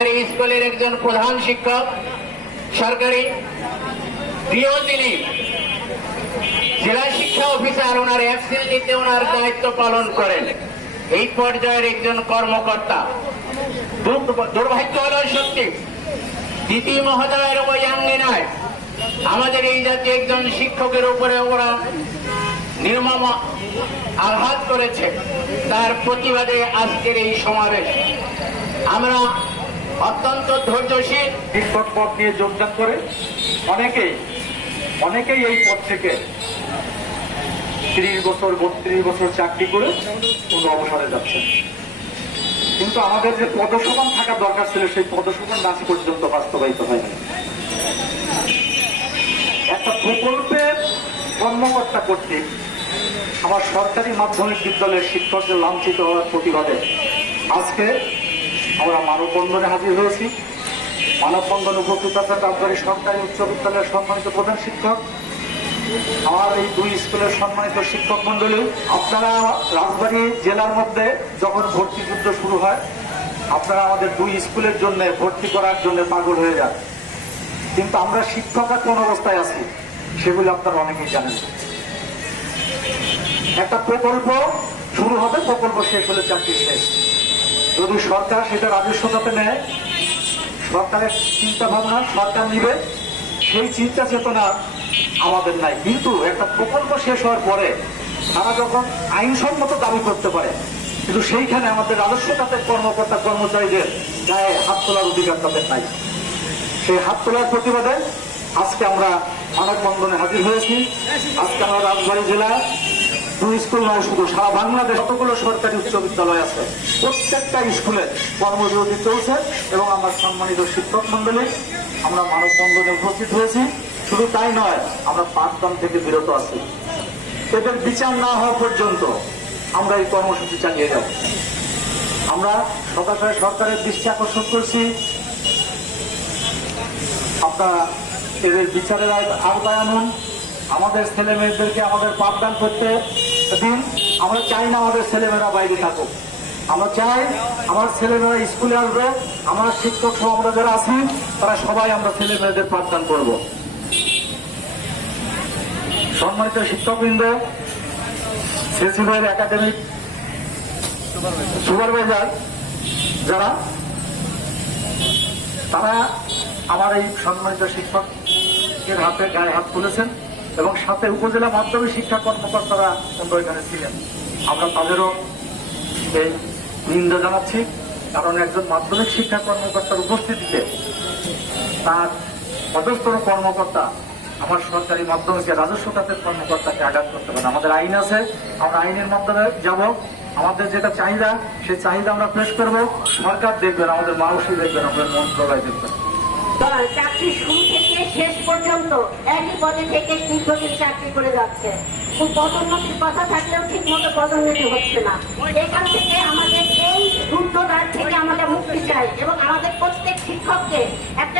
স্কুলের একজন প্রধান শিক্ষক, সরকারি প্রিয় তিনি জেলা শিক্ষা অফিসার, ওনার এফসিএলটিতে ওনার দায়িত্ব পালন করেন। এই পর্যায়ের একজন কর্মকর্তা। দুর্ভাগ্য হলো সত্যি দ্বিতীয় মহোদয়ের আঙ্গিনায় আমাদের এই জাতীয় একজন শিক্ষকের উপরে ওরা নির্মম আঘাত করেছে, তার প্রতিবাদে আজকের এই সমাবেশ। আমরা অত্যন্ত ধৈর্যশীল। শিক্ষক পদ নিয়ে যোগদান করে অনেকেই অনেকেই এই পদ থেকে ত্রিশ বছর, বত্রিশ বছর চাকরি করে কোনো অবসরে যাচ্ছেন। কিন্তু আমাদের যে পদসমান থাকা দরকার ছিল, সেই পদসমান আজ পর্যন্ত বাস্তবায়িত হয়নি। একটা প্রকল্পের কর্মকর্তা কর্তৃক আমার সরকারি মাধ্যমিক বিদ্যালয়ের শিক্ষকদের লাঞ্ছিত হওয়ার প্রতিবাদে আজকে আমরা মানববন্ধনে হাজির হয়েছি। মানববন্ধন উপস্থিত আছেন রাজবাড়ী সরকারি উচ্চ বিদ্যালয়ের সম্মানিত প্রধান শিক্ষক। আমার এই দুই স্কুলের সম্মানিত শিক্ষক মন্ডলী আপনারা রাজবাড়ী জেলার মধ্যে যখন ভর্তি যুদ্ধ শুরু হয়, আপনারা আমাদের দুই স্কুলের জন্য ভর্তি করার জন্য পাগল হয়ে যান। কিন্তু আমরা শিক্ষকরা কোন অবস্থায় আছি, সেগুলো আপনারা অনেকেই জানেন। একটা প্রকল্প শুরু হবে, প্রকল্প শেষ হলে চাকরি শেষ। যদি সরকার সেটা রাজস্বতাতে নেয়। সরকারের চিন্তা ভাবনা সরকার নিবে। সেই চিন্তা চেতনা আমাদের নাই। কিন্তু একটা প্রকল্প শেষ হওয়ার পরে তারা যখন আইনসম্মত দাবি করতে পারে, কিন্তু সেইখানে আমাদের রাজস্ব খাতের কর্মকর্তা, কর্মচারীদের গায়ে হাত তোলার অধিকার তাদের নাই। সেই হাত তোলার প্রতিবাদে আজকে আমরা মানববন্ধনে হাজির হয়েছি। আজকে আমরা রাজবাড়ী জেলায় দুই স্কুল নয় শুধু, সারা বাংলাদেশ যতগুলো সরকারি উচ্চ বিদ্যালয় আছে। প্রত্যেকটা স্কুলে কর্মবিরতি চলছে এবং আমার সম্মানিত শিক্ষক মন্ডলী আমরা মানববন্ধনে উপস্থিত হয়েছি। শুধু তাই নয়, আমরা পাঠদান থেকে বিরত আছি। এদের বিচার না হওয়া পর্যন্ত আমরা এই কর্মসূচি চালিয়ে যাব। আমরা সদাচারে সরকারের দৃষ্টি আকর্ষণ করছি। আপনারা এদের বিচারের আওতা- আওতায় আনুন। আমাদের ছেলে মেয়েদেরকে আমাদের পাঠদান করতে দিন আমরা চাই না আমাদের ছেলেমেয়েরা বাইরে থাকুক। আমরা চাই আমার ছেলেমেয়েরা স্কুলে আসবে, আমার শিক্ষক আমরা যারা আছি, তারা সবাই আমরা ছেলেমেয়েদের পাঠদান করব। সম্মানিত শিক্ষকবৃন্দ একাডেমিক সুপারভাইজার যারা, তারা আমার এই সম্মানিত শিক্ষকের হাতে গায়ে হাত তুলেছেন। এবং সাথে উপজেলা মাধ্যমিক শিক্ষা কর্মকর্তারা কিন্তু এখানে ছিলেন। আমরা তাদেরও এই নিন্দা জানাচ্ছি, কারণ একজন মাধ্যমিক শিক্ষা কর্মকর্তার উপস্থিতিতে তার পদস্থর কর্মকর্তা আমার সরকারি মাধ্যমিকে রাজস্ব খাতের কর্মকর্তাকে আঘাত করতে পারে। আমাদের আইন আছে, আমরা আইনের মাধ্যমে যাব। আমাদের যেটা চাহিদা, সেই চাহিদা আমরা পেশ করব। সরকার দেখবেন, আমাদের মানুষই দেখবেন, আমাদের মন্ত্রণালয় দেখবেন। চাকরি শুরু থেকে শেষ পর্যন্ত একই পদে থেকে দীর্ঘদিন চাকরি করে যাচ্ছে। পদোন্নতির কথা থাকলেও ঠিক মতো পদোন্নতি হচ্ছে না। এখান থেকে আমাদের এই রুদ্ধদ্বার থেকে আমাদের মুক্তি চাই এবং আমাদের প্রত্যেক শিক্ষককে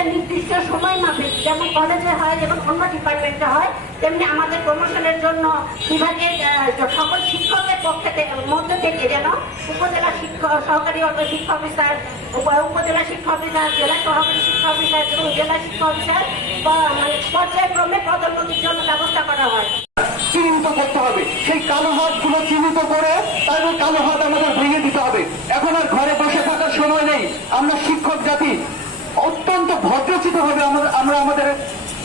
নির্দিষ্ট সময় মাফিক যেমন কলেজে হয়, যেমন অন্য ডিপার্টমেন্টে হয়, তেমনি আমাদের প্রমোশনের জন্য বিভাগের সকল শিক্ষকের পক্ষে মধ্যে থেকে যেন উপজেলা শিক্ষক, সহকারী অফ- শিক্ষা অফিসার উপজেলা শিক্ষা অফিসার, জেলা সহকারী শিক্ষা অফিসার এবং জেলা শিক্ষা অফিসার মানে পর্যায়ক্রমে পদোন্নতির জন্য ব্যবস্থা করা হয়। চিহ্নিত করতে হবে। সেই কালো হাতগুলো চিহ্নিত করে তাদের কালো হাত আমাদের ভেঙে দিতে হবে। এখন আর ঘরে বসে থাকার সময় নেই আমরা শিক্ষক জাতি অত্যন্ত ভদ্রচিত ভাবে আমরা আমাদের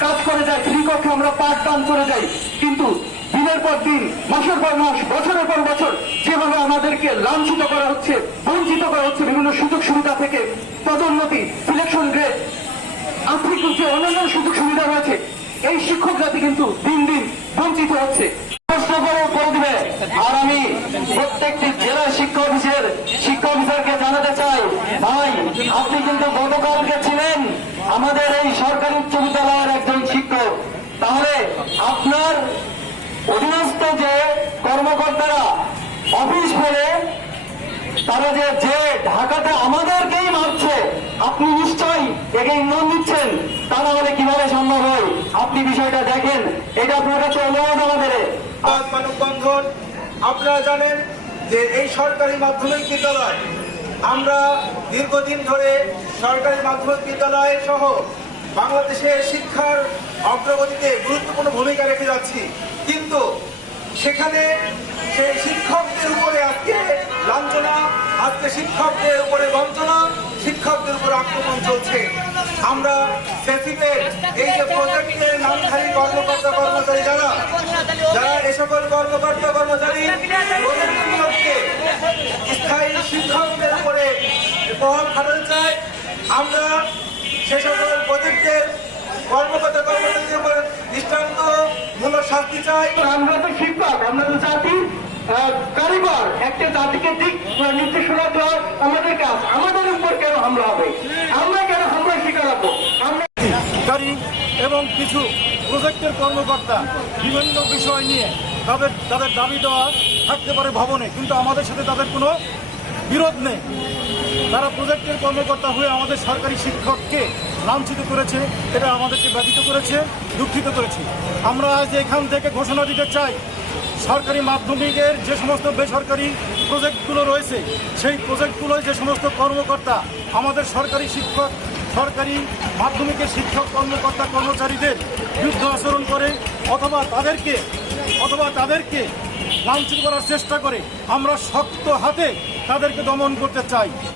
কাজ করে যাই, শ্রীকক্ষে আমরা পাঠদান করে যাই। কিন্তু দিনের পর দিন, মাসের পর মাস, বছরের পর বছর যেভাবে আমাদেরকে লাঞ্ছিত করা হচ্ছে, বঞ্চিত করা হচ্ছে বিভিন্ন সুযোগ সুবিধা থেকে, পদোন্নতি সিলেকশন গ্রেড আর্থিক যে অন্যান্য সুযোগ সুবিধা রয়েছে, এই শিক্ষক জাতি কিন্তু দিন দিন বঞ্চিত হচ্ছে। প্রশ্ন করে করে দিবে। আর আমি প্রত্যেকটি জেলা শিক্ষা অফিসের শিক্ষা অফিসারকে জানাতে চাই, ভাই, আপনি কিন্তু গতকালকে আমাদের এই সরকারি উচ্চ বিদ্যালয়ের একজন শিক্ষক, তাহলে আপনার অধীনস্থ যে কর্মকর্তারা অফিস ফেলে তারা যে যে ঢাকাতে আমাদেরকেই মারছে, আপনি নিশ্চয়ই একে ইন্ধন দিচ্ছেন, তা না হলে কীভাবে সম্ভব হয়? আপনি বিষয়টা দেখেন, এটা আপনার কাছে অনুরোধ আমাদের। মানববন্ধন, আপনারা জানেন যে এই সরকারি মাধ্যমিক বিদ্যালয় আমরা দীর্ঘদিন ধরে সরকারি মাধ্যমিক বিদ্যালয় সহ বাংলাদেশের শিক্ষার অগ্রগতিতে গুরুত্বপূর্ণ ভূমিকা রেখে যাচ্ছি। কিন্তু সেখানে সেই শিক্ষকদের উপরে আজকে লাঞ্ছনা, আজকে শিক্ষকদের উপরে বঞ্চনা, শিক্ষকদের উপরে আক্রমণ চলছে। আমরা এই যে প্রজেক্টের নামধারী কর্মকর্তা, কর্মচারী যারা যারা এ সকল কর্মকর্তা, কর্মচারী স্থায়ী শিক্ষকদের উপরে প্রভাব খাটাতে চায় আমরা সে সকল প্রজেক্টের কর্মকর্তা কর্মচারীদের দৃষ্টান্তমূলক শাস্তি চাই। আমরা তো শিক্ষক আমরা তো জাতি কারিগর। একটা জাতিকে দিক নির্দেশনা দেওয়া আমাদের কাজ। আমাদের উপর কেন হামলা হবে? আমরা কেন হামলা শিকার হব? আমরা এবং কিছু প্রজেক্টের কর্মকর্তা বিভিন্ন বিষয় নিয়ে তাদের তাদের দাবি দেওয়া থাকতে পারে ভবনে কিন্তু আমাদের সাথে তাদের কোনো বিরোধ নেই। তারা প্রজেক্টের কর্মকর্তা হয়ে আমাদের সরকারি শিক্ষককে লাঞ্ছিত করেছে, এটা আমাদেরকে ব্যথিত করেছে, দুঃখিত করেছে। আমরা আজ এখান থেকে ঘোষণা দিতে চাই, সরকারি মাধ্যমিকের যে সমস্ত বেসরকারি প্রজেক্টগুলো রয়েছে, সেই প্রজেক্টগুলোয় যে সমস্ত কর্মকর্তা, আমাদের সরকারি শিক্ষক, সরকারি মাধ্যমিকের শিক্ষক, কর্মকর্তা, কর্মচারীদের বিরুদ্ধ আচরণ করে, অথবা তাদেরকে অথবা তাদেরকে লাঞ্ছিত করার চেষ্টা করে, আমরা শক্ত হাতে তাদেরকে দমন করতে চাই।